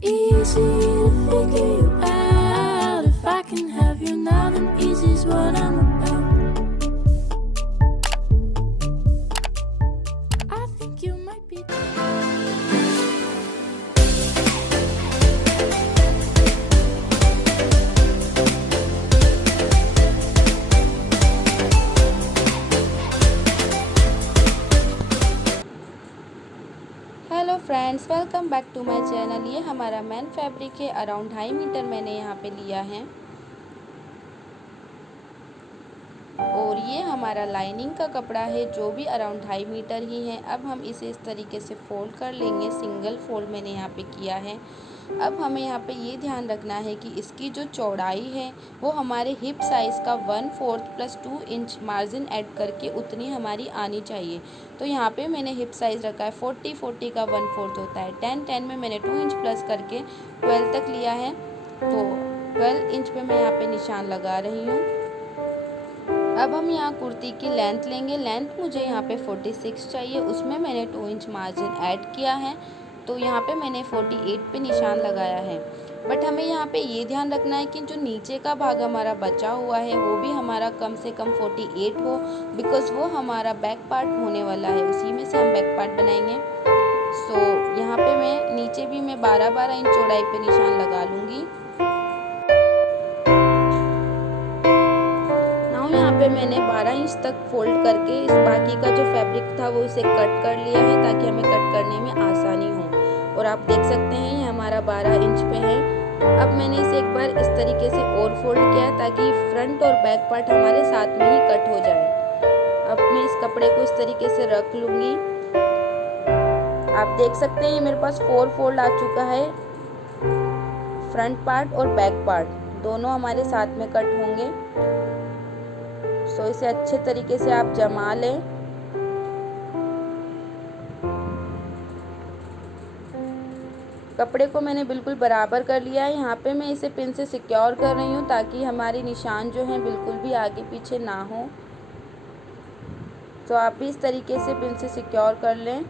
easy to figure you out. If I can have you now, then easy's what I'm about. I think you might be. Hello friends, welcome back to my channel. ये हमारा main fabric है। Around 2.5 metre मैंने यहाँ पे लिया है और ये हमारा लाइनिंग का कपड़ा है जो भी अराउंड 2.5 मीटर ही है। अब हम इसे इस तरीके से फोल्ड कर लेंगे। सिंगल फोल्ड मैंने यहाँ पे किया है। अब हमें यहाँ पे ये ध्यान रखना है कि इसकी जो चौड़ाई है वो हमारे हिप साइज़ का 1/4 + 2 इंच मार्जिन ऐड करके उतनी हमारी आनी चाहिए। तो यहाँ पे मैंने हिप साइज़ रखा है 40 का 1/4 होता है 10 में मैंने 2 इंच प्लस करके 12 तक लिया है। तो 12 इंच पे मैं यहाँ पे निशान लगा रही हूँ। अब हम यहाँ कुर्ती की लेंथ लेंगे। लेंथ मुझे यहाँ पे 46 चाहिए, उसमें मैंने 2 इंच मार्जिन ऐड किया है। तो यहाँ पे मैंने 48 पे निशान लगाया है। बट हमें यहाँ पे ये ध्यान रखना है कि जो नीचे का भाग हमारा बचा हुआ है वो भी हमारा कम से कम 48 हो, बिकॉज़ वो हमारा बैक पार्ट होने वाला है, उसी में से हम बैक पार्ट बनाएंगे। सो यहाँ पे मैं नीचे भी मैं 12 इंच चौड़ाई पे निशान लगा लूँगी। यहाँ पे मैंने 12 इंच तक फोल्ड करके इस बाकी का जो फैब्रिक था वो इसे कट कर लिया है ताकि हमें कट करने में आसानी हो। और आप देख सकते हैं ये हमारा 12 इंच पे है। अब मैंने इसे एक बार इस तरीके से और फोल्ड किया ताकि फ्रंट और बैक पार्ट हमारे साथ में ही कट हो जाए। अब मैं इस कपड़े को इस तरीके से रख लूँगी। आप देख सकते हैं ये मेरे पास 4 फोल्ड आ चुका है। फ्रंट पार्ट और बैक पार्ट दोनों हमारे साथ में कट होंगे। सो इसे अच्छे तरीके से आप जमा लें। कपड़े को मैंने बिल्कुल बराबर कर लिया है। यहाँ पे मैं इसे पिन से सिक्योर कर रही हूँ ताकि हमारे निशान जो हैं बिल्कुल भी आगे पीछे ना हो। तो आप भी इस तरीके से पिन से सिक्योर कर लें।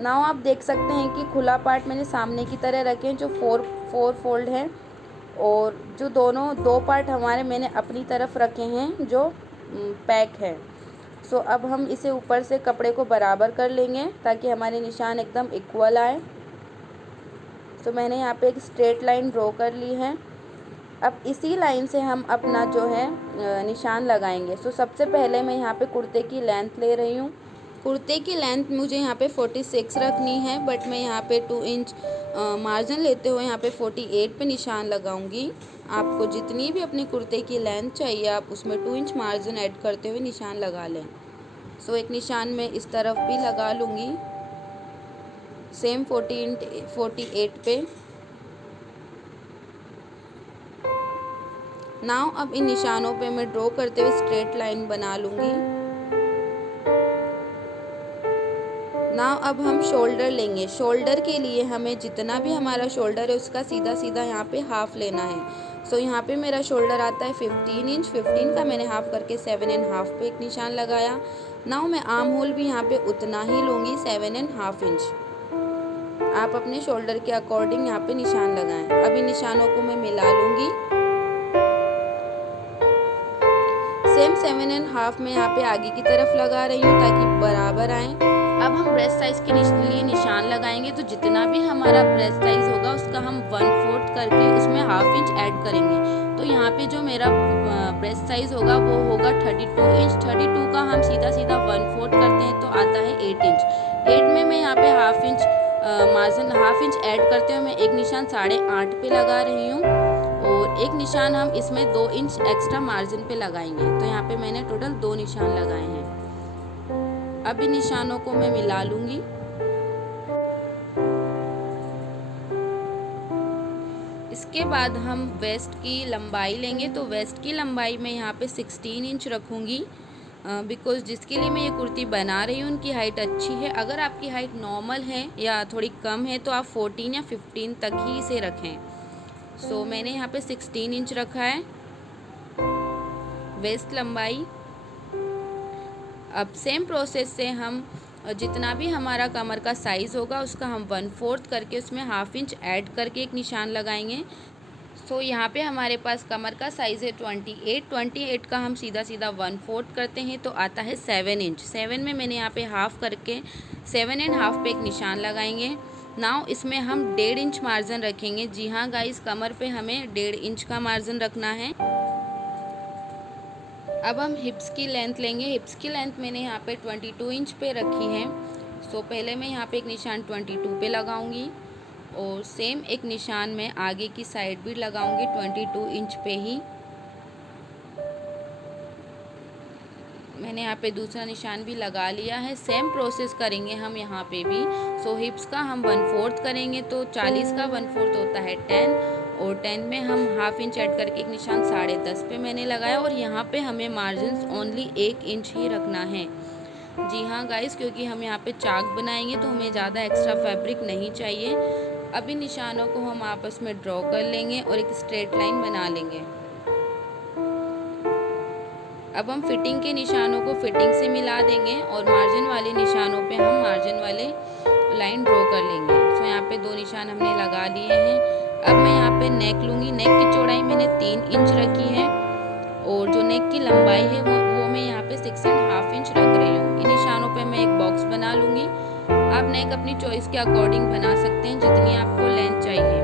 नाउ आप देख सकते हैं कि खुला पार्ट मैंने सामने की तरह रखे हैं जो 4 फोल्ड हैं, और जो दोनों 2 पार्ट हमारे मैंने अपनी तरफ रखे हैं जो पैक है। सो अब हम इसे ऊपर से कपड़े को बराबर कर लेंगे ताकि हमारे निशान एकदम इक्वल आए। सो मैंने यहाँ पे एक स्ट्रेट लाइन ड्रॉ कर ली है। अब इसी लाइन से हम अपना जो है निशान लगाएंगे। सो सबसे पहले मैं यहाँ पे कुर्ते की लेंथ ले रही हूँ। कुर्ते की लेंथ मुझे यहाँ पे 46 रखनी है, बट मैं यहाँ पे 2 इंच मार्जिन लेते हुए यहाँ पे 48 पे निशान लगाऊंगी। आपको जितनी भी अपनी कुर्ते की लेंथ चाहिए आप उसमें 2 इंच मार्जिन ऐड करते हुए निशान लगा लें। सो एक निशान मैं इस तरफ भी लगा लूँगी सेम 48 पे। नाउ अब इन निशानों पे मैं ड्रॉ करते हुए स्ट्रेट लाइन बना लूँगी। नाउ अब हम शोल्डर लेंगे। शोल्डर के लिए हमें जितना भी हमारा शोल्डर है उसका सीधा सीधा यहाँ पे हाफ लेना है। सो यहाँ पे मेरा शोल्डर आता है 15 इंच। 15 का मैंने हाफ करके 7.5 पे एक निशान लगाया। नाउ मैं आर्म होल भी यहाँ पे उतना ही लूँगी 7.5 इंच। आप अपने शोल्डर के अकॉर्डिंग यहाँ पे निशान लगाएं। अब इन निशानों को मैं मिला लूँगी। सेम 7.5 में यहाँ पे आगे की तरफ लगा रही हूँ ताकि बराबर आए। अब हम ब्रेस्ट साइज़ के लिए निशान लगाएंगे। तो जितना भी हमारा ब्रेस्ट साइज़ होगा उसका हम 1/4 करके उसमें हाफ इंच ऐड करेंगे। तो यहाँ पे जो मेरा ब्रेस्ट साइज़ होगा वो होगा 32 इंच। 32 का हम सीधा सीधा 1/4 करते हैं तो आता है 8 इंच। 8 में मैं यहाँ पे half inch margin half inch add करते हुए मैं एक निशान 8.5 पे लगा रही हूँ, और एक निशान हम इसमें 2 इंच एक्स्ट्रा मार्जिन पे लगाएंगे। तो यहाँ पे मैंने टोटल 2 निशान लगाए हैं। अब इन निशानों को मैं मिला लूँगी। इसके बाद हम वेस्ट की लंबाई लेंगे। तो वेस्ट की लंबाई मैं यहाँ पे 16 इंच रखूँगी, बिकॉज़ जिसके लिए मैं ये कुर्ती बना रही हूँ उनकी हाइट अच्छी है। अगर आपकी हाइट नॉर्मल है या थोड़ी कम है तो आप 14 या 15 तक ही इसे रखें। सो मैंने यहाँ पे 16 इंच रखा है वेस्ट लंबाई। अब सेम प्रोसेस से हम और जितना भी हमारा कमर का साइज़ होगा उसका हम 1/4 करके उसमें ½ इंच ऐड करके एक निशान लगाएंगे। सो यहाँ पे हमारे पास कमर का साइज़ है 28 का हम सीधा सीधा 1/4 करते हैं तो आता है 7 इंच। 7 में मैंने यहाँ पे हाफ़ करके 7.5 पे एक निशान लगाएंगे। नाउ इसमें हम 1.5 इंच मार्जिन रखेंगे। जी हाँ गाइस, कमर पे हमें 1.5 इंच का मार्जिन रखना है। अब हम हिप्स की लेंथ लेंगे। हिप्स की लेंथ मैंने यहाँ पे 22 इंच पे रखी है। सो पहले मैं यहाँ पे एक निशान 22 पे लगाऊंगी और सेम एक निशान मैं आगे की साइड भी लगाऊंगी 22 इंच पे ही। मैंने यहाँ पे दूसरा निशान भी लगा लिया है। सेम प्रोसेस करेंगे हम यहाँ पे भी। सो हिप्स का हम 1/4 करेंगे तो 40 का 1/4 होता है 10 और 10 में हम ½ इंच ऐड करके एक निशान 10.5 पे मैंने लगाया और यहाँ पे हमें मार्जिन ओनली 1 इंच ही रखना है। जी हाँ गाइस, क्योंकि हम यहाँ पे चाक बनाएंगे तो हमें ज़्यादा एक्स्ट्रा फैब्रिक नहीं चाहिए। अब इन निशानों को हम आपस में ड्रॉ कर लेंगे और एक स्ट्रेट लाइन बना लेंगे। अब हम फिटिंग के निशानों को फिटिंग से मिला देंगे और मार्जिन वाले निशानों पे हम मार्जिन वाले लाइन ड्रॉ कर लेंगे। सो यहाँ पे 2 निशान हमने लगा लिए हैं। अब मैं यहाँ पे नेक लूँगी। नेक की चौड़ाई मैंने 3 इंच रखी है और जो नेक की लंबाई है वो मैं यहाँ पे 6.5 इंच रख रही हूँ। इन निशानों पे मैं एक बॉक्स बना लूँगी। आप नेक अपनी चॉइस के अकॉर्डिंग बना सकते हैं, जितनी आपको लेंथ चाहिए।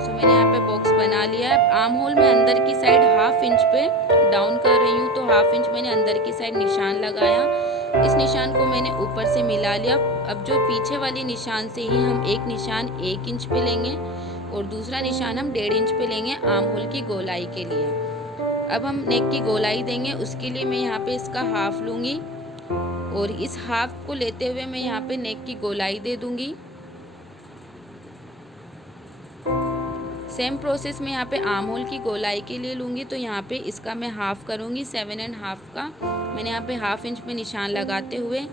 सो मैंने यहाँ पे बॉक्स बना लिया है। आर्म होल में अंदर की साइड ½ इंच पे डाउन कर रही हूँ तो ½ इंच मैंने अंदर की साइड निशान लगाया। इस निशान को मैंने ऊपर से मिला लिया। अब जो पीछे वाले निशान से ही हम एक निशान 1 इंच पे लेंगे और दूसरा निशान हम 1.5 इंच पे लेंगे आर्म होल की गोलाई के लिए। अब हम नेक की गोलाई देंगे, उसके लिए मैं यहाँ पे इसका ½ लूँगी और इस ½ को लेते हुए मैं यहाँ पे नेक की गोलाई दे दूँगी। सेम प्रोसेस में यहाँ पे आर्म होल की गोलाई के लिए लूँगी तो यहाँ पे इसका मैं ½ करूँगी। 7.5 का मैंने यहाँ पे ½ इंच में निशान लगाते हुए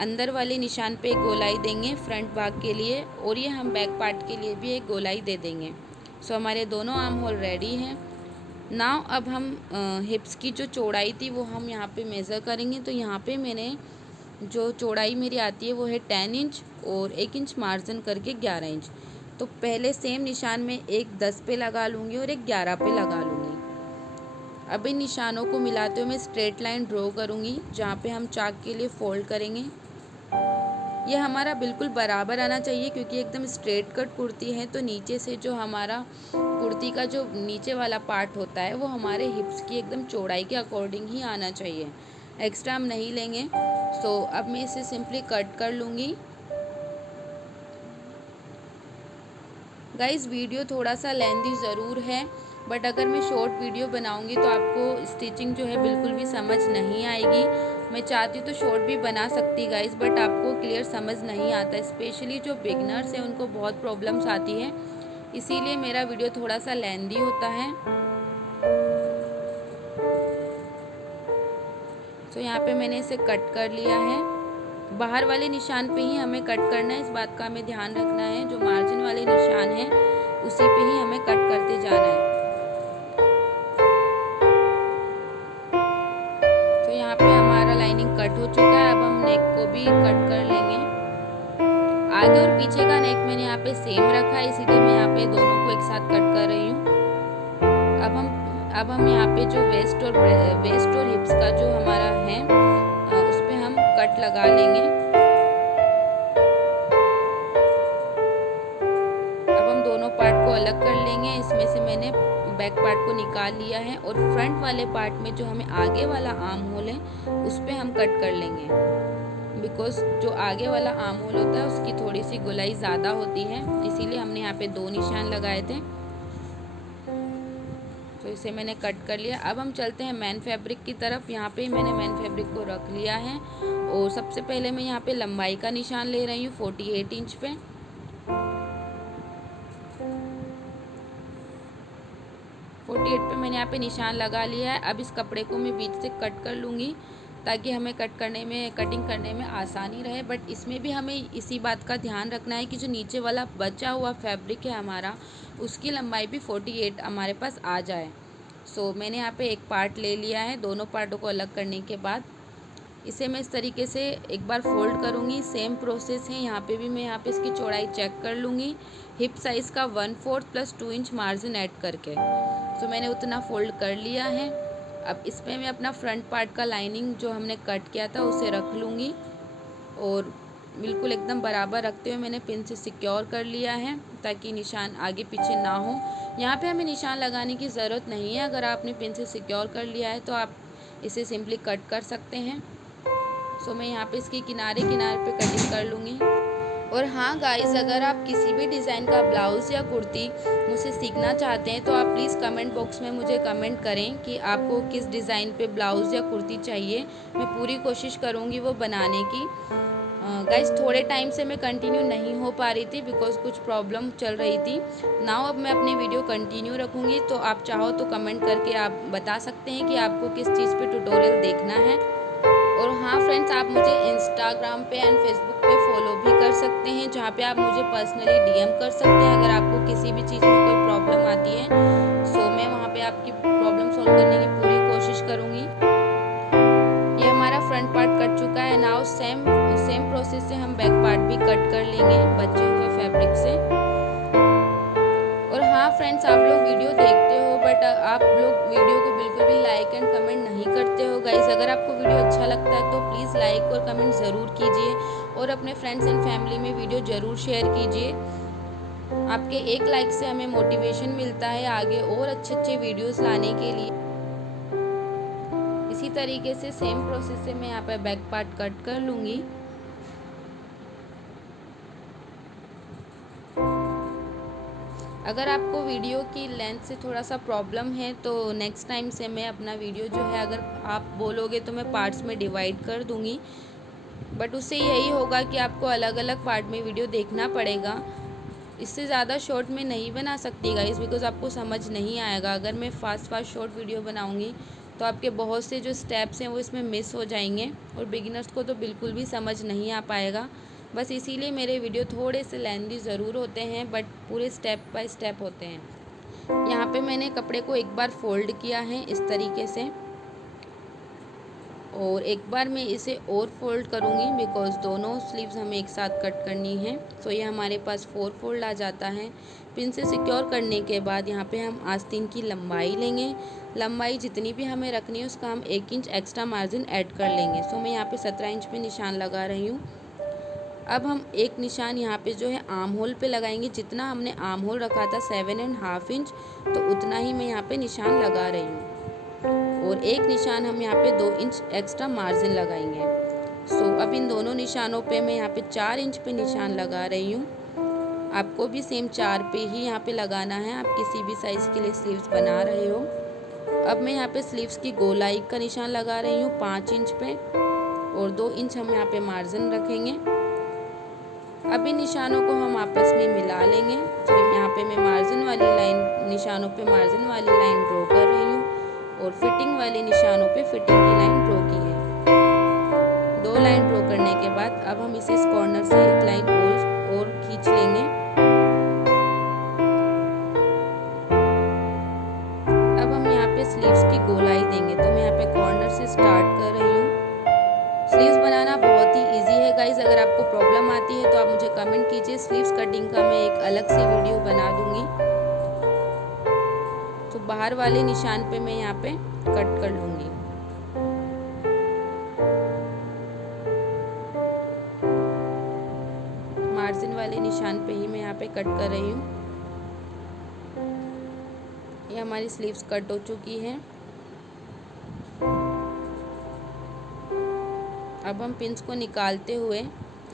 अंदर वाले निशान पे एक गोलाई देंगे फ्रंट भाग के लिए और ये हम बैक पार्ट के लिए भी एक गोलाई दे देंगे। सो हमारे दोनों आर्म होल रेडी हैं। नाउ अब हम हिप्स की जो चौड़ाई थी वो हम यहाँ पे मेज़र करेंगे। तो यहाँ पे मैंने जो चौड़ाई मेरी आती है वो है 10 इंच और 1 इंच मार्जिन करके 11 इंच। तो पहले सेम निशान में एक 10 पे लगा लूँगी और एक 11 पे लगा लूँगी। अब इन निशानों को मिलाते हुए मैं स्ट्रेट लाइन ड्रॉ करूँगी जहाँ पे हम चाक के लिए फोल्ड करेंगे। यह हमारा बिल्कुल बराबर आना चाहिए क्योंकि एकदम स्ट्रेट कट कुर्ती है तो नीचे से जो हमारा कुर्ती का जो नीचे वाला पार्ट होता है वो हमारे हिप्स की एकदम चौड़ाई के अकॉर्डिंग ही आना चाहिए, एक्स्ट्रा हम नहीं लेंगे। सो अब मैं इसे सिंपली कट कर लूँगी। गाइस वीडियो थोड़ा सा लेंथी ज़रूर है बट अगर मैं शॉर्ट वीडियो बनाऊंगी तो आपको स्टिचिंग जो है बिल्कुल भी समझ नहीं आएगी। मैं चाहती तो शॉर्ट भी बना सकती गाइस बट आपको क्लियर समझ नहीं आता, स्पेशली जो बिगनर्स हैं उनको बहुत प्रॉब्लम्स आती है, इसीलिए मेरा वीडियो थोड़ा सा लेंथी होता है। तो यहाँ पे मैंने इसे कट कर लिया है। बाहर वाले निशान पे ही हमें कट करना है, इस बात का हमें ध्यान रखना है। जो मार्जिन वाले निशान है उसी पे ही हमें कट करते जाना है। तो यहाँ पे हमारा लाइनिंग कट हो चुका है। अब हम नेक को भी कट कर लेंगे। आगे और पीछे का नेक मैंने यहाँ पे सेम रखा है, इसीलिए मैं यहाँ पे दोनों को एक साथ कट कर रही हूँ। अब हम यहाँ पे जो वेस्ट और हिप्स का जो हमारा है उस पे हम कट लगा लेंगे। अब हम दोनों पार्ट को अलग कर लेंगे। इसमें से मैंने बैक पार्ट को निकाल लिया है और फ्रंट वाले पार्ट में जो हमें आगे वाला आर्म होल है उस पे हम कट कर लेंगे, बिकॉज जो आगे वाला आर्म होल होता है उसकी थोड़ी सी गोलाई ज़्यादा होती है, इसीलिए हमने यहाँ पे 2 निशान लगाए थे। तो इसे मैंने कट कर लिया। अब हम चलते हैं मेन फैब्रिक की तरफ। यहाँ पे मैंने मेन फैब्रिक को रख लिया है और सबसे पहले मैं यहाँ पे लंबाई का निशान ले रही हूँ 48 इंच पे। मैंने यहाँ पे निशान लगा लिया है। अब इस कपड़े को मैं बीच से कट कर लूँगी ताकि हमें कटिंग करने में आसानी रहे। बट इसमें भी हमें इसी बात का ध्यान रखना है कि जो नीचे वाला बचा हुआ फैब्रिक है हमारा, उसकी लंबाई भी 48 हमारे पास आ जाए। सो मैंने यहाँ पे एक पार्ट ले लिया है। दोनों पार्टों को अलग करने के बाद इसे मैं इस तरीके से एक बार फोल्ड करूँगी। सेम प्रोसेस है, यहाँ पे भी मैं यहाँ पे इसकी चौड़ाई चेक कर लूँगी। हिप साइज़ का 1/4 प्लस 2 इंच मार्जिन ऐड करके, तो मैंने उतना फोल्ड कर लिया है। अब इस पर मैं अपना फ्रंट पार्ट का लाइनिंग जो हमने कट किया था उसे रख लूँगी और बिल्कुल एकदम बराबर रखते हुए मैंने पिन से सिक्योर कर लिया है ताकि निशान आगे पीछे ना हो। यहाँ पे हमें निशान लगाने की ज़रूरत नहीं है। अगर आपने पिन से सिक्योर कर लिया है तो आप इसे सिंपली कट कर सकते हैं। सो मैं यहाँ पे इसकी किनारे पे कटिंग कर लूँगी। और हाँ गाइस, अगर आप किसी भी डिज़ाइन का ब्लाउज़ या कुर्ती मुझसे सीखना चाहते हैं तो आप प्लीज़ कमेंट बॉक्स में मुझे कमेंट करें कि आपको किस डिज़ाइन पे ब्लाउज़ या कुर्ती चाहिए। मैं पूरी कोशिश करूँगी वो बनाने की। गाइस, थोड़े टाइम से मैं कंटिन्यू नहीं हो पा रही थी बिकॉज कुछ प्रॉब्लम चल रही थी। नाउ अब मैं अपनी वीडियो कंटिन्यू रखूँगी, तो आप चाहो तो कमेंट करके आप बता सकते हैं कि आपको किस चीज़ पे ट्यूटोरियल देखना है। और हाँ फ्रेंड्स, आप मुझे इंस्टाग्राम पे एंड फेसबुक पे फॉलो भी कर सकते हैं, जहाँ पे आप मुझे पर्सनली DM कर सकते हैं अगर आपको किसी भी चीज़ में कोई प्रॉब्लम आती है। सो मैं वहाँ पे आपकी प्रॉब्लम सॉल्व करने की पूरी कोशिश करूँगी। ये हमारा फ्रंट पार्ट कट चुका है। नाउ सेम प्रोसेस से हम बैक पार्ट भी कट कर लेंगे बचे हुए फैब्रिक से। और हाँ फ्रेंड्स, आप लोग वीडियो देखते हो बट आप लोग वीडियो को बिल्कुल भी लाइक एंड कमेंट नहीं करते हो। गाइस, अगर आपको वीडियो अच्छा लगता है तो प्लीज़ लाइक और कमेंट ज़रूर कीजिए और अपने फ्रेंड्स एंड फैमिली में वीडियो ज़रूर शेयर कीजिए। आपके एक लाइक से हमें मोटिवेशन मिलता है आगे और अच्छे वीडियोज़ लाने के लिए। इसी तरीके से सेम प्रोसेस से मैं यहाँ पर बैक पार्ट कट कर लूँगी। अगर आपको वीडियो की लेंथ से थोड़ा सा प्रॉब्लम है तो नेक्स्ट टाइम से मैं अपना वीडियो जो है, अगर आप बोलोगे तो मैं पार्ट्स में डिवाइड कर दूँगी। बट उससे यही होगा कि आपको अलग अलग पार्ट में वीडियो देखना पड़ेगा। इससे ज़्यादा शॉर्ट में नहीं बना सकती गाइस, बिकॉज आपको समझ नहीं आएगा। अगर मैं फास्ट शॉर्ट वीडियो बनाऊँगी तो आपके बहुत से जो स्टेप्स हैं वो इसमें मिस हो जाएंगे और बिगिनर्स को तो बिल्कुल भी समझ नहीं आ पाएगा। बस इसीलिए मेरे वीडियो थोड़े से लेंथी ज़रूर होते हैं बट पूरे स्टेप बाय स्टेप होते हैं। यहाँ पे मैंने कपड़े को एक बार फोल्ड किया है इस तरीके से और एक बार मैं इसे और फोल्ड करूँगी बिकॉज दोनों स्लीव्स हमें एक साथ कट करनी है। सो ये हमारे पास 4 फोल्ड आ जाता है। पिन से सिक्योर करने के बाद यहाँ पे हम आस्तीन की लंबाई लेंगे। लंबाई जितनी भी हमें रखनी है उसका हम 1 इंच एक्स्ट्रा मार्जिन ऐड कर लेंगे। सो मैं यहाँ पे 17 इंच पे निशान लगा रही हूँ। अब हम एक निशान यहाँ पे जो है आर्म होल पे लगाएंगे। जितना हमने आर्म होल रखा था 7.5 इंच, तो उतना ही मैं यहाँ पे निशान लगा रही हूँ और एक निशान हम यहाँ पे 2 इंच एक्स्ट्रा मार्जिन लगाएंगे। सो अब इन दोनों निशानों पे मैं यहाँ पे 4 इंच पे निशान लगा रही हूँ। आपको भी सेम 4 पे ही यहाँ पे लगाना है, आप किसी भी साइज़ के लिए स्लीव्स बना रहे हो। अब मैं यहाँ पे स्लीव्स की गोलाई का निशान लगा रही हूँ 5 इंच पे और 2 इंच हम यहाँ पे मार्जिन रखेंगे। अब इन निशानों को हम आपस में मिला लेंगे। तो यहाँ पे मैं मार्जिन वाली लाइन, निशानों पे मार्जिन वाली लाइन ड्रॉ कर रही हूँ और फिटिंग वाले निशानों पे फिटिंग की लाइन ड्रॉ की है। 2 लाइन ड्रॉ करने के बाद अब हम इसे इस कॉर्नर से एक लाइन और खींच लेंगे। अब हम यहाँ पे स्लीव्स की गोलाई देंगे। तो मैं यहाँ पे कॉर्नर से स्टार्ट कर रही हूँ। स्लीव्स बनाना बहुत ही इजी है गाइज। अगर आपको प्रॉब्लम आती है तो आप मुझे कमेंट कीजिए। स्लीव्स कटिंग का मैं एक अलग से वीडियो बना दूंगी। तो बाहर वाले निशान पे मैं यहाँ पे कट कर लूँगी। मार्जिन वाले निशान पे ही मैं यहाँ पे कट कर रही हूँ। ये हमारी स्लीव्स कट हो चुकी है। अब हम पिंस को निकालते हुए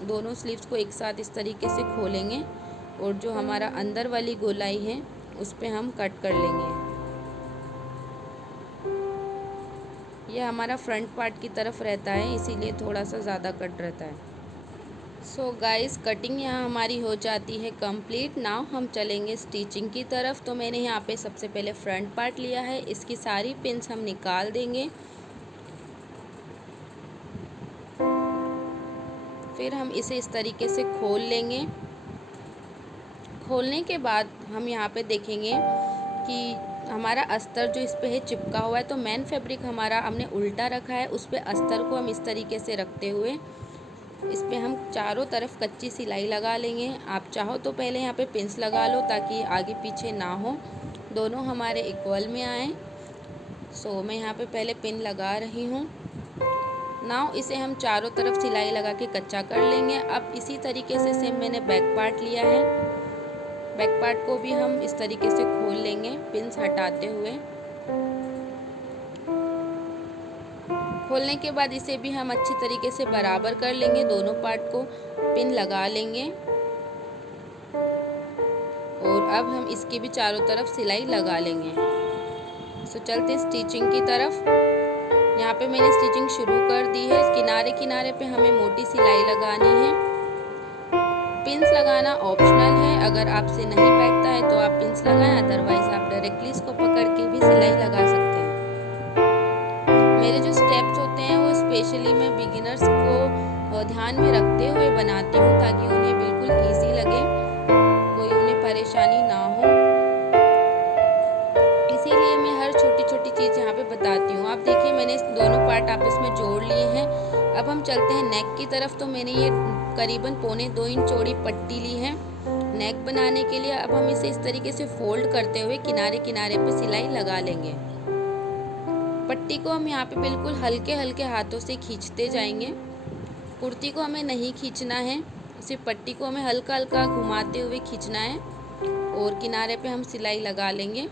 दोनों स्लीव्स को एक साथ इस तरीके से खोलेंगे और जो हमारा अंदर वाली गोलाई है उस पे हम कट कर लेंगे। यह हमारा फ्रंट पार्ट की तरफ रहता है, इसीलिए थोड़ा सा ज़्यादा कट रहता है। सो गाइस, कटिंग यहाँ हमारी हो जाती है कंप्लीट। नाउ हम चलेंगे स्टिचिंग की तरफ। तो मैंने यहाँ पे सबसे पहले फ्रंट पार्ट लिया है, इसकी सारी पिंस हम निकाल देंगे। फिर हम इसे इस तरीके से खोल लेंगे। खोलने के बाद हम यहाँ पे देखेंगे कि हमारा अस्तर जो इस पे है चिपका हुआ है, तो मेन फैब्रिक हमारा हमने उल्टा रखा है, उस पे अस्तर को हम इस तरीके से रखते हुए इस पे हम चारों तरफ कच्ची सिलाई लगा लेंगे। आप चाहो तो पहले यहाँ पे पिंस लगा लो ताकि आगे पीछे ना हो, दोनों हमारे इक्वल में आए। सो मैं यहाँ पे पहले पिन लगा रही हूँ। नाउ इसे हम चारों तरफ सिलाई लगा के कच्चा कर लेंगे। अब इसी तरीके से सेम मैंने बैक पार्ट लिया है, बैक पार्ट को भी हम इस तरीके से खोल लेंगे पिंस हटाते हुए। खोलने के बाद इसे भी हम अच्छी तरीके से बराबर कर लेंगे, दोनों पार्ट को पिन लगा लेंगे और अब हम इसके भी चारों तरफ सिलाई लगा लेंगे। सो चलते स्टिचिंग की तरफ। यहाँ पे मैंने स्टिचिंग शुरू कर दी है। किनारे किनारे पे हमें मोटी सिलाई लगानी है। पिंस लगाना ऑप्शनल है, अगर आपसे नहीं बैठता है तो आप पिंस लगाएं, अदरवाइज आप डायरेक्टली इसको पकड़ के भी सिलाई लगा सकते हैं। मेरे जो स्टेप्स होते हैं वो स्पेशली मैं बिगिनर्स को ध्यान में रखते हुए बनाती हूँ ताकि उन्हें बिल्कुल ईजी लगे, कोई उन्हें परेशानी ना हो, इसीलिए मैं हर छोटी छोटी चीज़ यहाँ पे बताती हूँ। आप देखिए मैंने दोनों पार्ट आपस में जोड़ लिए हैं। अब हम चलते हैं नेक की तरफ। तो मैंने ये करीबन 1.25 इंच चौड़ी पट्टी ली है नेक बनाने के लिए। अब हम इसे इस तरीके से फोल्ड करते हुए किनारे किनारे पे सिलाई लगा लेंगे। पट्टी को हम यहाँ पे बिल्कुल हल्के हल्के हाथों से खींचते जाएंगे। कुर्ती को हमें नहीं खींचना है, सिर्फ पट्टी को हमें हल्का हल्का घुमाते हुए खींचना है और किनारे पे हम सिलाई लगा लेंगे।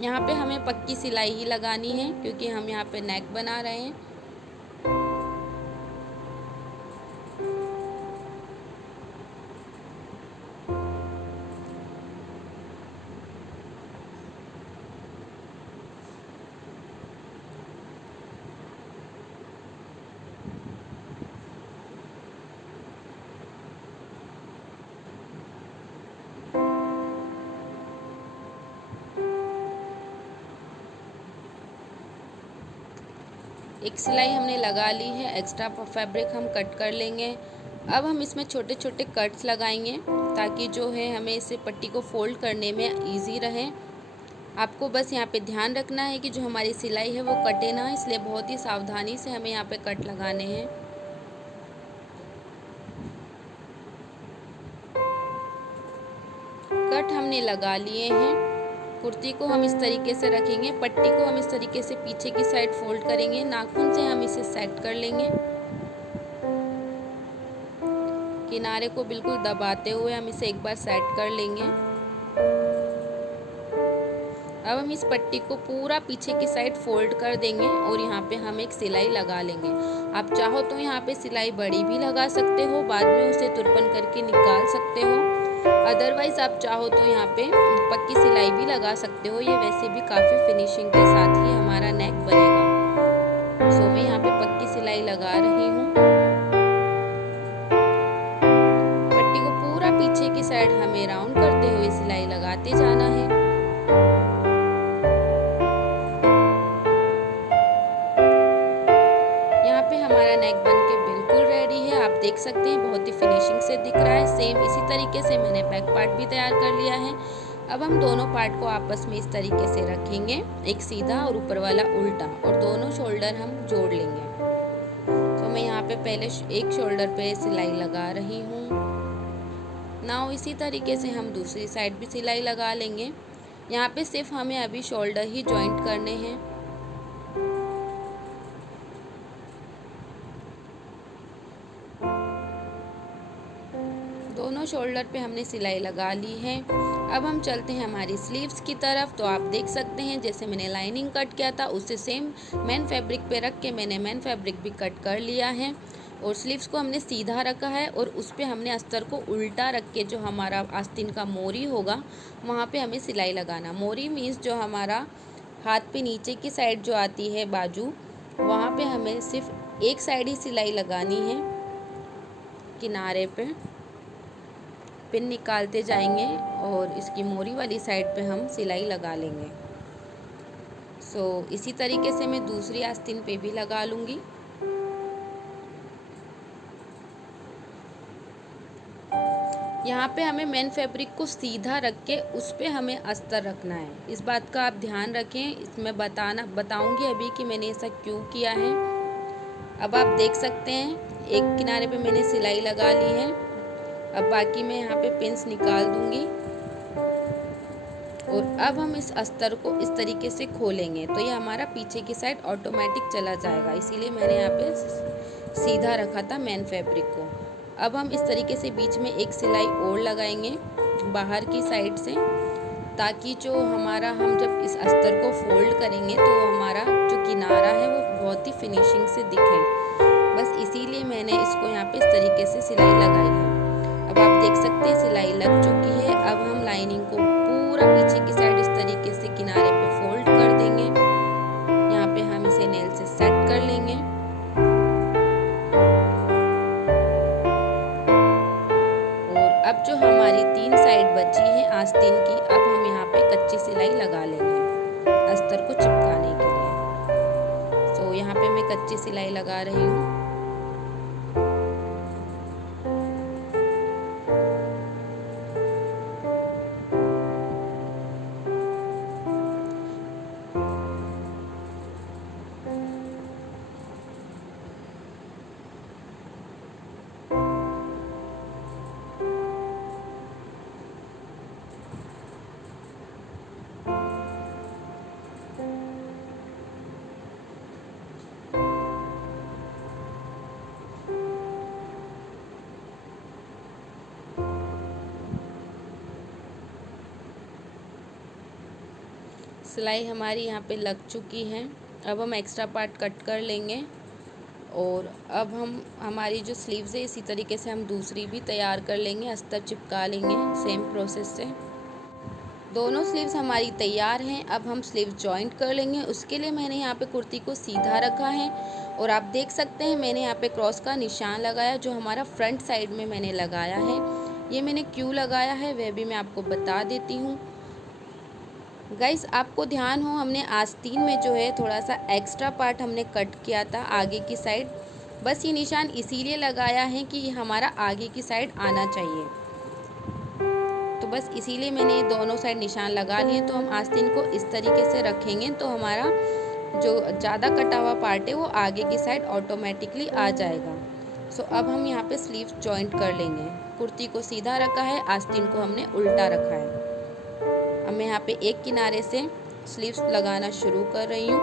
यहाँ पे हमें पक्की सिलाई ही लगानी है क्योंकि हम यहाँ पे नेक बना रहे हैं। एक सिलाई हमने लगा ली है, एक्स्ट्रा फैब्रिक हम कट कर लेंगे। अब हम इसमें छोटे छोटे कट्स लगाएंगे ताकि जो है हमें इसे पट्टी को फोल्ड करने में इजी रहे। आपको बस यहाँ पे ध्यान रखना है कि जो हमारी सिलाई है वो कटे ना, इसलिए बहुत ही सावधानी से हमें यहाँ पे कट लगाने हैं। कट हमने लगा लिए हैं। कुर्ती को हम इस तरीके से रखेंगे, पट्टी को हम इस तरीके से पीछे की साइड फोल्ड करेंगे, नाखून से हम इसे सेट कर लेंगे। किनारे को बिल्कुल दबाते हुए हम इसे एक बार सेट कर लेंगे। अब हम इस पट्टी को पूरा पीछे की साइड फोल्ड कर देंगे और यहाँ पे हम एक सिलाई लगा लेंगे। आप चाहो तो यहाँ पे सिलाई बड़ी भी लगा सकते हो, बाद में उसे तुरपन करके निकाल सकते हो, अदरवाइज आप चाहो तो यहाँ पे पक्की सिलाई भी लगा सकते हो। ये वैसे भी काफ़ी फिनिशिंग के साथ ही हमारा नेक बनेगा। सो मैं यहाँ पे पक्की सिलाई लगा रही हूँ। पट्टी को पूरा पीछे की साइड हमें राउंड करते हुए सिलाई लगाते जाना है। यहाँ पे हमारा नेक बन के बिल्कुल रेडी है, आप देख सकते हैं बहुत ही फिनिशिंग से दिख रहा है। सेम इसी तरीके से मैंने बैक पार्ट भी तैयार कर लिया है। अब हम दोनों पार्ट को आपस में इस तरीके से रखेंगे, एक सीधा और ऊपर वाला उल्टा, और दोनों शोल्डर हम जोड़ लेंगे। तो मैं यहाँ पे पहले एक शोल्डर पे सिलाई लगा रही हूँ। नाउ इसी तरीके से हम दूसरी साइड भी सिलाई लगा लेंगे। यहाँ पे सिर्फ हमें अभी शोल्डर ही जॉइंट करने हैं। दोनों शोल्डर पे हमने सिलाई लगा ली है। अब हम चलते हैं हमारी स्लीव्स की तरफ। तो आप देख सकते हैं जैसे मैंने लाइनिंग कट किया था उससे सेम मेन फैब्रिक पे रख के मैंने मेन फैब्रिक भी कट कर लिया है और स्लीव्स को हमने सीधा रखा है और उस पे हमने अस्तर को उल्टा रख के जो हमारा आस्तीन का मोरी होगा वहाँ पे हमें सिलाई लगाना। मोरी मीन्स जो हमारा हाथ पे नीचे की साइड जो आती है बाजू, वहाँ पे हमें सिर्फ एक साइड ही सिलाई लगानी है। किनारे पे पिन निकालते जाएंगे और इसकी मोरी वाली साइड पे हम सिलाई लगा लेंगे। सो इसी तरीके से मैं दूसरी आस्तीन पे भी लगा लूँगी। यहाँ पे हमें मेन फैब्रिक को सीधा रख के उस पे हमें अस्तर रखना है। इस बात का आप ध्यान रखें। इसमें बताऊँगी अभी कि मैंने ऐसा क्यों किया है। अब आप देख सकते हैं एक किनारे पे मैंने सिलाई लगा ली है। अब बाकी मैं यहाँ पे पिंस निकाल दूँगी और अब हम इस अस्तर को इस तरीके से खोलेंगे तो ये हमारा पीछे की साइड ऑटोमेटिक चला जाएगा। इसीलिए मैंने यहाँ पे सीधा रखा था मेन फैब्रिक को। अब हम इस तरीके से बीच में एक सिलाई और लगाएंगे बाहर की साइड से, ताकि जो हमारा हम जब इस अस्तर को फोल्ड करेंगे तो हमारा जो किनारा है वो बहुत ही फिनिशिंग से दिखे। बस इसीलिए मैंने इसको यहाँ पे इस तरीके से सिलाई लगाई है। अब आप देख सकते हैं सिलाई लग चुकी है। अब हम लाइनिंग को पूरा पीछे की साइड इस तरीके से किनारे पे फोल्ड कर देंगे। यहाँ पे हम इसे नेल से सेट कर लेंगे। और अब जो हमारी 3 साइड बची है आस्तीन की, अब हम यहाँ पे कच्ची सिलाई लगा लेंगे अस्तर को चिपकाने के लिए। तो यहाँ पे मैं कच्ची सिलाई लगा रही हूँ। सिलाई हमारी यहाँ पे लग चुकी है। अब हम एक्स्ट्रा पार्ट कट कर लेंगे और अब हम हमारी जो स्लीव्स है इसी तरीके से हम दूसरी भी तैयार कर लेंगे, अस्तर चिपका लेंगे सेम प्रोसेस से। दोनों स्लीव्स हमारी तैयार हैं। अब हम स्लीव जॉइंट कर लेंगे। उसके लिए मैंने यहाँ पे कुर्ती को सीधा रखा है और आप देख सकते हैं मैंने यहाँ पे क्रॉस का निशान लगाया जो हमारा फ्रंट साइड में मैंने लगाया है। ये मैंने क्यों लगाया है वह भी मैं आपको बता देती हूँ। गाइस आपको ध्यान हो, हमने आस्तीन में जो है थोड़ा सा एक्स्ट्रा पार्ट हमने कट किया था आगे की साइड। बस ये निशान इसीलिए लगाया है कि ये हमारा आगे की साइड आना चाहिए। तो बस इसीलिए मैंने दोनों साइड निशान लगा लिए। तो हम आस्तीन को इस तरीके से रखेंगे तो हमारा जो ज़्यादा कटा हुआ पार्ट है वो आगे की साइड ऑटोमेटिकली आ जाएगा। सो अब हम यहाँ पे स्लीव जॉइंट कर लेंगे। कुर्ती को सीधा रखा है, आस्तीन को हमने उल्टा रखा है। अब मैं यहाँ पे एक किनारे से स्लीव्स लगाना शुरू कर रही हूँ।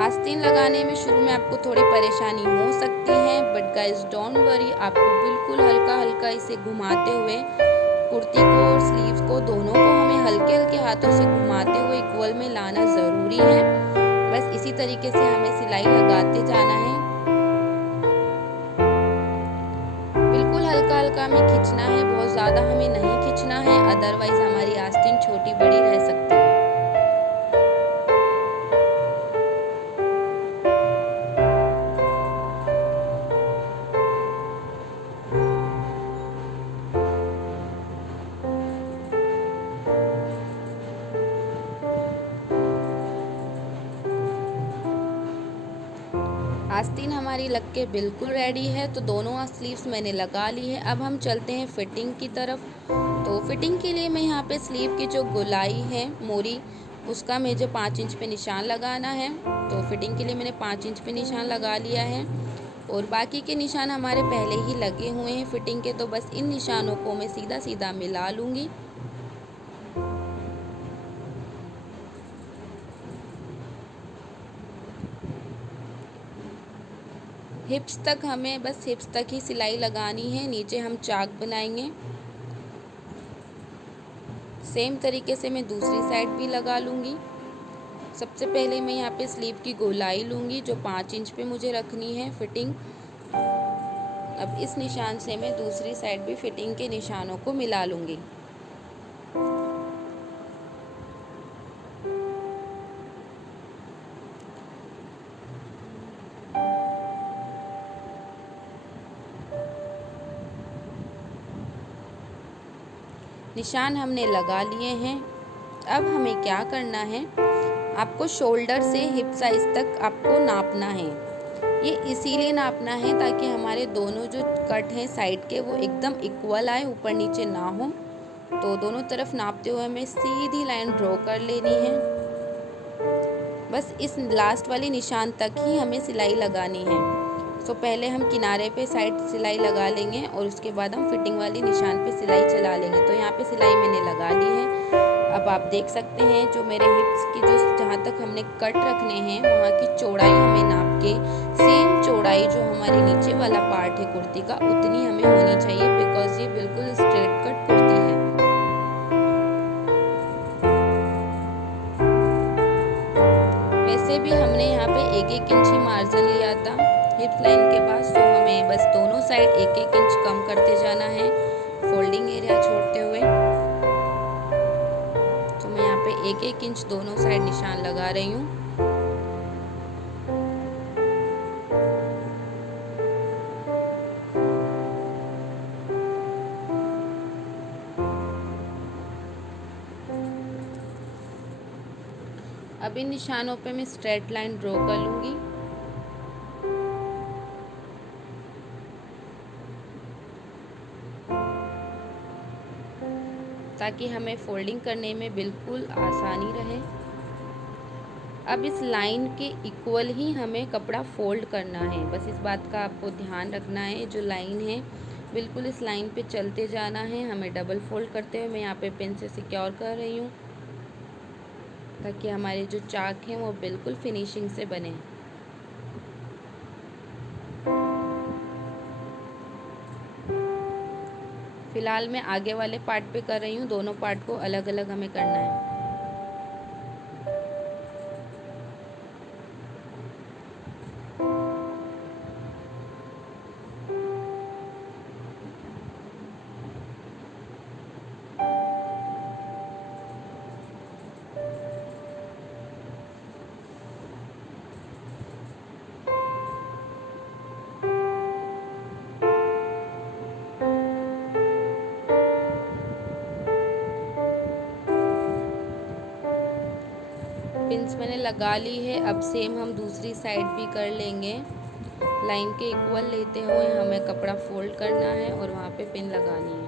आस्तीन लगाने में शुरू में आपको थोड़ी परेशानी हो सकती है, बट गाइस डोंट वरी, आपको बिल्कुल हल्का हल्का इसे घुमाते हुए कुर्ती को और स्लीव्स को दोनों को हमें हल्के हल्के हाथों से घुमाते हुए इक्वल में लाना ज़रूरी है। बस इसी तरीके से हमें सिलाई लगाते जाना है। हल्का हमें खींचना है, बहुत ज़्यादा हमें नहीं खींचना है, अदरवाइज हमारी आस्तीन छोटी बड़ी रह सकती है। आस्तीन हमारी लग के बिल्कुल रेडी है। तो दोनों स्लीव्स मैंने लगा ली है। अब हम चलते हैं फिटिंग की तरफ। तो फिटिंग के लिए मैं यहाँ पे स्लीव की जो गोलाई है मोरी, उसका मुझे 5 इंच पे निशान लगाना है। तो फिटिंग के लिए मैंने 5 इंच पे निशान लगा लिया है और बाकी के निशान हमारे पहले ही लगे हुए हैं फिटिंग के। तो बस इन निशानों को मैं सीधा सीधा मिला लूँगी। हिप्स तक हमें बस हिप्स तक ही सिलाई लगानी है, नीचे हम चाक बनाएंगे। सेम तरीके से मैं दूसरी साइड भी लगा लूँगी। सबसे पहले मैं यहाँ पे स्लीव की गोलाई लूँगी जो 5 इंच पे मुझे रखनी है फिटिंग। अब इस निशान से मैं दूसरी साइड भी फिटिंग के निशानों को मिला लूँगी। निशान हमने लगा लिए हैं। अब हमें क्या करना है, आपको शोल्डर से हिप साइज तक आपको नापना है। ये इसीलिए नापना है ताकि हमारे दोनों जो कट हैं साइड के वो एकदम इक्वल आए, ऊपर नीचे ना हो। तो दोनों तरफ नापते हुए हमें सीधी लाइन ड्रॉ कर लेनी है। बस इस लास्ट वाली निशान तक ही हमें सिलाई लगानी है। तो पहले हम किनारे पे साइड सिलाई लगा लेंगे और उसके बाद हम फिटिंग वाली निशान पे सिलाई चला लेंगे। तो यहाँ पे सिलाई मैंने लगा ली है। अब आप देख सकते हैं जो मेरे हिप्स की जो जहाँ तक हमने कट रखने हैं वहाँ की चौड़ाई हमें नाप के सेम चौड़ाई जो हमारे नीचे वाला पार्ट है कुर्ती का उतनी हमें होनी चाहिए, बिकॉज ये बिल्कुल स्ट्रेट कट कुर्ती है। वैसे भी हमने यहाँ पे 1-1 इंच ही मार्जिन लिया था हिप लाइन के पास, तो हमें बस दोनों साइड 1-1 इंच कम करते जाना है फोल्डिंग एरिया छोड़ते हुए। तो मैं यहाँ पे 1-1 इंच दोनों साइड निशान लगा रही हूँ। अब इन निशानों पे मैं स्ट्रेट लाइन ड्रॉ कर लूँगी। ताकि हमें फोल्डिंग करने में बिल्कुल आसानी रहे। अब इस लाइन के इक्वल ही हमें कपड़ा फोल्ड करना है, बस इस बात का आपको ध्यान रखना है। जो लाइन है बिल्कुल इस लाइन पे चलते जाना है, हमें डबल फोल्ड करते हुए। मैं यहाँ पे पिन से सिक्योर कर रही हूँ ताकि हमारे जो चाक हैं वो बिल्कुल फिनिशिंग से बने। फिलहाल मैं आगे वाले पार्ट पे कर रही हूँ, दोनों पार्ट को अलग अलग हमें करना है। पिंस मैंने लगा ली है। अब सेम हम दूसरी साइड भी कर लेंगे। लाइन के इक्वल लेते हुए हमें कपड़ा फोल्ड करना है और वहाँ पे पिन लगानी है।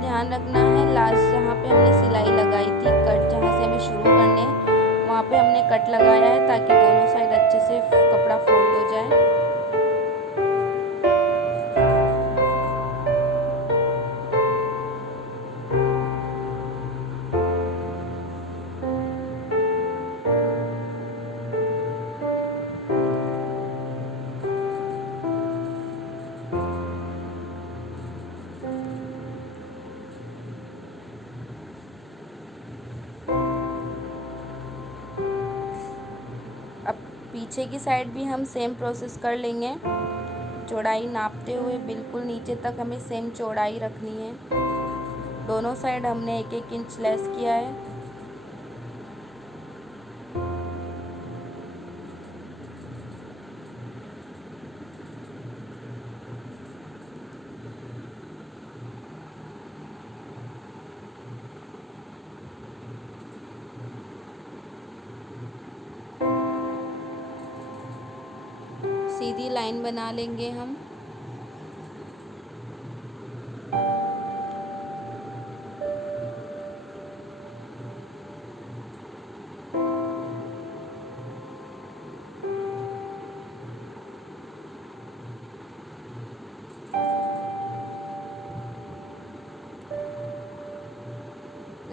ध्यान रखना है लास्ट जहाँ पे हमने सिलाई लगाई थी, कट जहाँ से हमें शुरू करने वहाँ पे हमने कट लगाया है ताकि दोनों साइड अच्छे से कपड़ा फोल्ड हो जाए। पीछे की साइड भी हम सेम प्रोसेस कर लेंगे। चौड़ाई नापते हुए बिल्कुल नीचे तक हमें सेम चौड़ाई रखनी है। दोनों साइड हमने 1-1 इंच लेस किया है। सीधी लाइन बना लेंगे हम।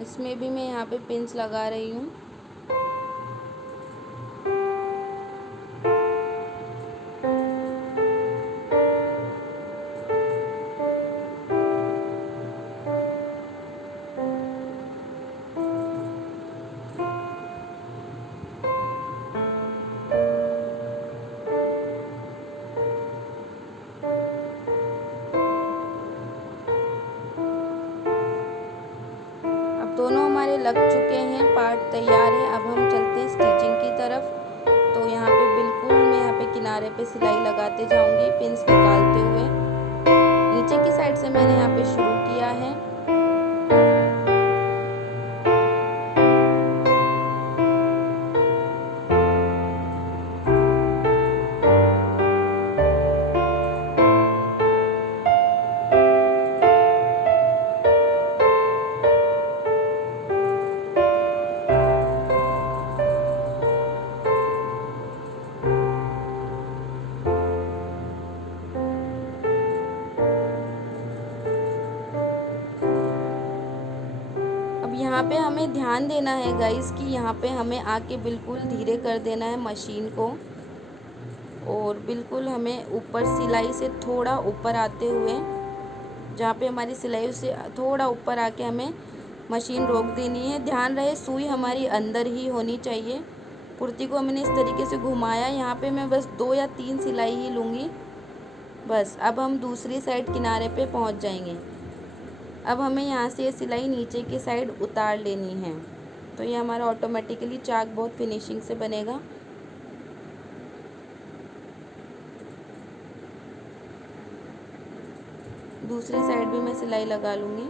इसमें भी मैं यहाँ पे पिंस लगा रही हूँ। दोनों हमारे लग चुके हैं, पार्ट तैयार है। अब हम चलते हैं स्टिचिंग की तरफ। तो यहाँ पे बिल्कुल मैं यहाँ पे किनारे पे सिलाई लगाते जाऊँगी, पिंस निकालते हुए। नीचे की साइड से मैंने यहाँ पे शुरू किया है। यहाँ पे हमें ध्यान देना है गाइस कि यहाँ पे हमें आके बिल्कुल धीरे कर देना है मशीन को, और बिल्कुल हमें ऊपर सिलाई से थोड़ा ऊपर आते हुए, जहाँ पे हमारी सिलाई से थोड़ा ऊपर आके हमें मशीन रोक देनी है। ध्यान रहे सुई हमारी अंदर ही होनी चाहिए। कुर्ती को मैंने इस तरीके से घुमाया। यहाँ पे मैं बस 2 या 3 सिलाई ही लूँगी बस। अब हम दूसरी साइड किनारे पे पहुँच जाएंगे। अब हमें यहाँ से ये सिलाई नीचे की साइड उतार लेनी है, तो ये हमारा ऑटोमेटिकली चाक बहुत फिनिशिंग से बनेगा। दूसरी साइड भी मैं सिलाई लगा लूँगी।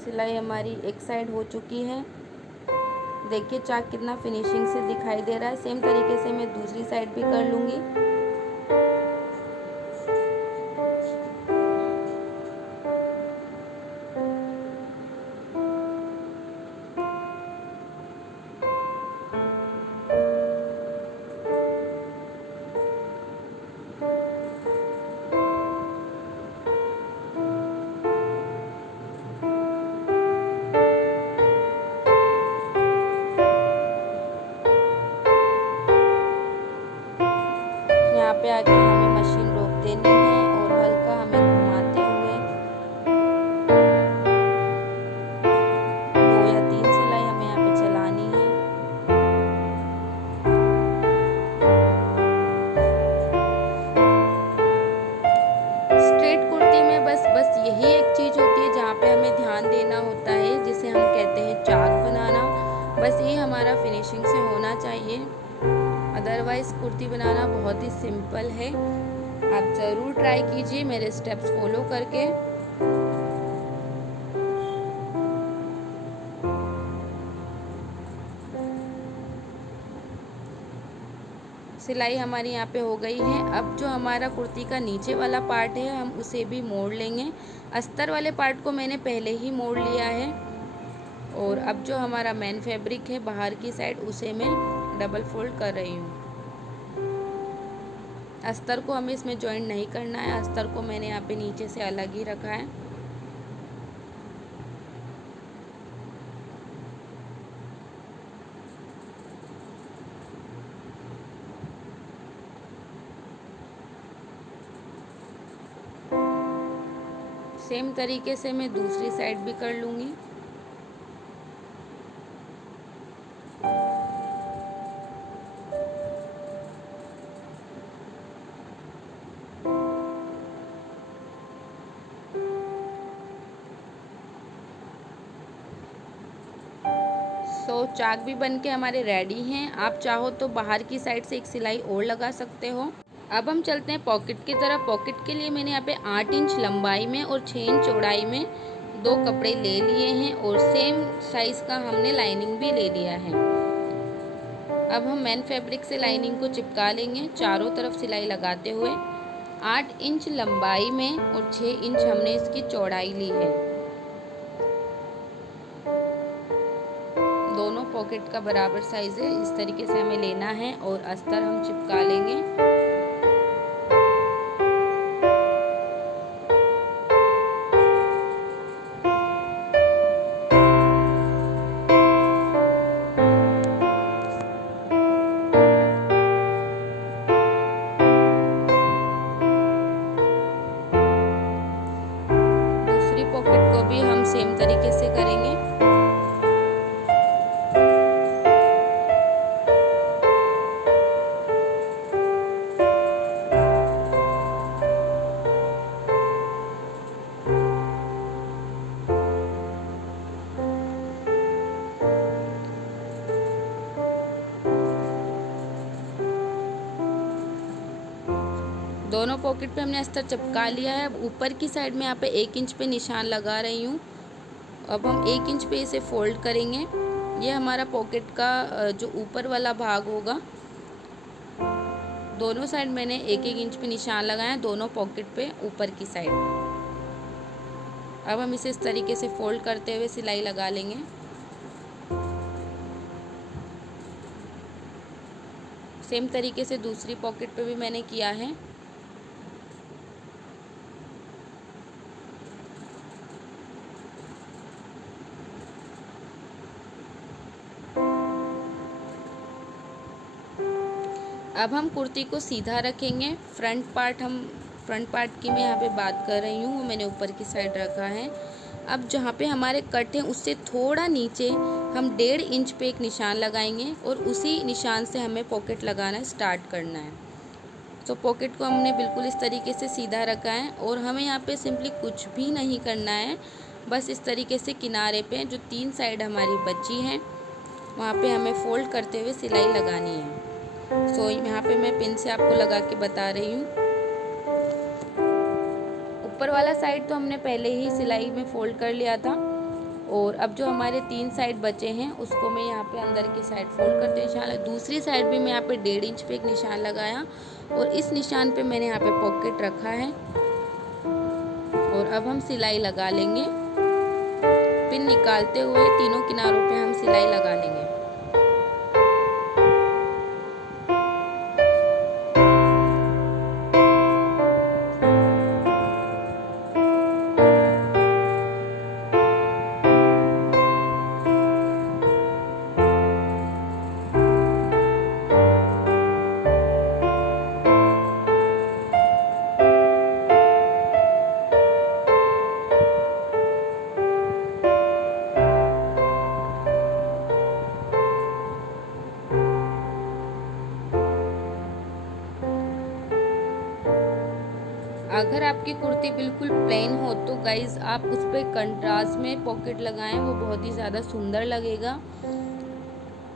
सिलाई हमारी एक साइड हो चुकी है। देखिए चाक कितना फिनिशिंग से दिखाई दे रहा है। सेम तरीके से मैं दूसरी साइड भी कर लूँगी। यहाँ पे आके हमें मशीन रोक देनी है और हल्का हमें घुमाते हुए 2 या 3 सिलाई हमें यहाँ पे चलानी है। स्ट्रेट कुर्ती में बस यही एक चीज़ होती है जहाँ पे हमें ध्यान देना होता है, जिसे हम कहते हैं चाक बनाना। बस ये हमारा फिनिशिंग से होना चाहिए। अदरवाइज़ कुर्ती बनाना बहुत ही सिंपल है। आप ज़रूर ट्राई कीजिए मेरे स्टेप्स फॉलो करके। सिलाई हमारी यहाँ पे हो गई है। अब जो हमारा कुर्ती का नीचे वाला पार्ट है हम उसे भी मोड़ लेंगे। अस्तर वाले पार्ट को मैंने पहले ही मोड़ लिया है, और अब जो हमारा मेन फैब्रिक है बाहर की साइड उसे मैं डबल फोल्ड कर रही हूँ। अस्तर को हमें इसमें जॉइंट नहीं करना है। अस्तर को मैंने यहाँ पे नीचे से अलग ही रखा है। सेम तरीके से मैं दूसरी साइड भी कर लूँगी। तो चाक भी बन के हमारे रेडी हैं। आप चाहो तो बाहर की साइड से एक सिलाई और लगा सकते हो। अब हम चलते हैं पॉकेट की तरफ। पॉकेट के लिए मैंने यहाँ पे 8 इंच लंबाई में और 6 इंच चौड़ाई में 2 कपड़े ले लिए हैं, और सेम साइज़ का हमने लाइनिंग भी ले लिया है। अब हम मेन फैब्रिक से लाइनिंग को चिपका लेंगे चारों तरफ सिलाई लगाते हुए। 8 इंच लंबाई में और 6 इंच हमने इसकी चौड़ाई ली है। दोनों पॉकेट का बराबर साइज़ है, इस तरीके से हमें लेना है और अस्तर हम चिपका लेंगे। दोनों पॉकेट पे हमने अस्तर चिपका लिया है। अब ऊपर की साइड में यहाँ पे 1 इंच पे निशान लगा रही हूँ। अब हम 1 इंच पे इसे फोल्ड करेंगे। ये हमारा पॉकेट का जो ऊपर वाला भाग होगा। दोनों साइड मैंने 1-1 इंच पे निशान लगाया है, दोनों पॉकेट पे ऊपर की साइड। अब हम इसे इस तरीके से फोल्ड करते हुए सिलाई लगा लेंगे। सेम तरीके से दूसरी पॉकेट पे भी मैंने किया है। अब हम कुर्ती को सीधा रखेंगे। फ्रंट पार्ट की मैं यहाँ पे बात कर रही हूँ, वो मैंने ऊपर की साइड रखा है। अब जहाँ पे हमारे कट हैं उससे थोड़ा नीचे हम 1.5 इंच पे एक निशान लगाएंगे और उसी निशान से हमें पॉकेट लगाना स्टार्ट करना है। तो पॉकेट को हमने बिल्कुल इस तरीके से सीधा रखा है और हमें यहाँ पे सिंपली कुछ भी नहीं करना है। बस इस तरीके से किनारे पे जो 3 साइड हमारी बची हैं वहाँ पे हमें फोल्ड करते हुए सिलाई लगानी है। सो यहाँ पे मैं पिन से आपको लगा के बता रही हूँ। ऊपर वाला साइड तो हमने पहले ही सिलाई में फोल्ड कर लिया था और अब जो हमारे 3 साइड बचे हैं उसको मैं यहाँ पे अंदर की साइड फोल्ड करते निशान। दूसरी साइड भी मैं यहाँ पे 1.5 इंच पे एक निशान लगाया और इस निशान पे मैंने यहाँ पे पॉकेट रखा है और अब हम सिलाई लगा लेंगे। पिन निकालते हुए तीनों किनारों पे हम सिलाई लगा लेंगे। अगर आपकी कुर्ती बिल्कुल प्लेन हो तो गाइज़ आप उस पर कंट्रास्ट में पॉकेट लगाएं, वो बहुत ही ज़्यादा सुंदर लगेगा।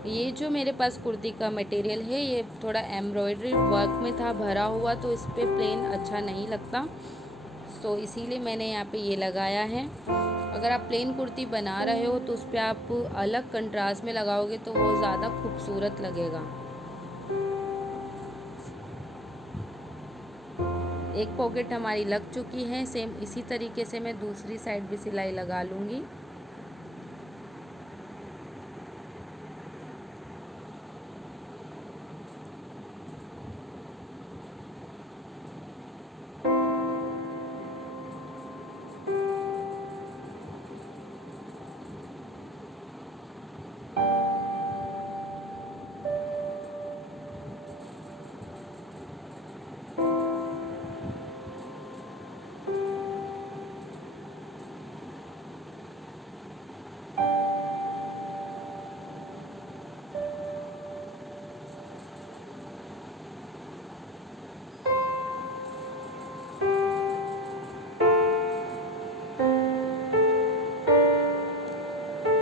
ये जो मेरे पास कुर्ती का मटेरियल है ये थोड़ा एम्ब्रॉयडरी वर्क में था भरा हुआ, तो इस पर प्लेन अच्छा नहीं लगता। सो इसीलिए मैंने यहाँ पे ये लगाया है। अगर आप प्लेन कुर्ती बना रहे हो तो उस पर आप अलग कंट्रास्ट में लगाओगे तो वो ज़्यादा खूबसूरत लगेगा। एक पॉकेट हमारी लग चुकी है। सेम इसी तरीके से मैं दूसरी साइड भी सिलाई लगा लूँगी।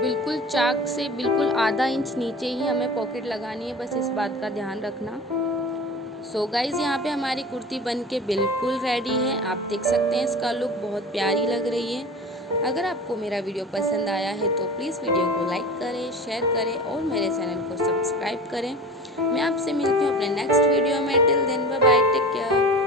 बिल्कुल चाक से बिल्कुल आधा इंच नीचे ही हमें पॉकेट लगानी है, बस इस बात का ध्यान रखना। सो गाइज़ यहाँ पे हमारी कुर्ती बनके बिल्कुल रेडी है। आप देख सकते हैं इसका लुक बहुत प्यारी लग रही है। अगर आपको मेरा वीडियो पसंद आया है तो प्लीज़ वीडियो को लाइक करें, शेयर करें और मेरे चैनल को सब्सक्राइब करें। मैं आपसे मिलती हूँ अपने नेक्स्ट वीडियो में। Till then bye bye, take care.